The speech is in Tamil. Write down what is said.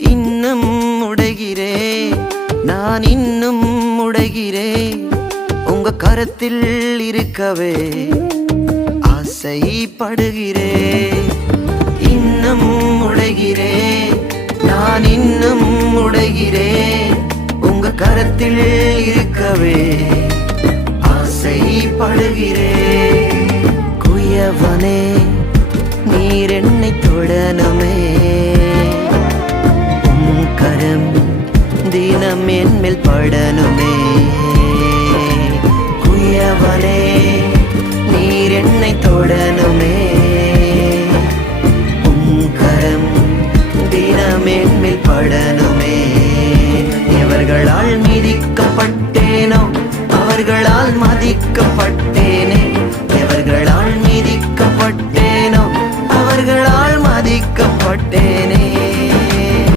இன்னும் உடைகிறே நான் இன்னும் உடைகிறே உங்க கரத்தில் இருக்கவே ஆசைப்படுகிறே இன்னும் உடைகிறே நான் இன்னும் உடைகிறே உங்க கரத்தில் இருக்கவே ஆசைப்படுகிறே குயவனே நீர் என்னை தொடனுமே கரம் தினம் என்மேல் படனுமே குயவனே நீர் என்னை தொடனுமே கரம் தினம் என்மேல் படனுமே எவர்களால் மிதிக்கப்பட்டேனோ அவர்களால் மதிக்கப்பட்டேன்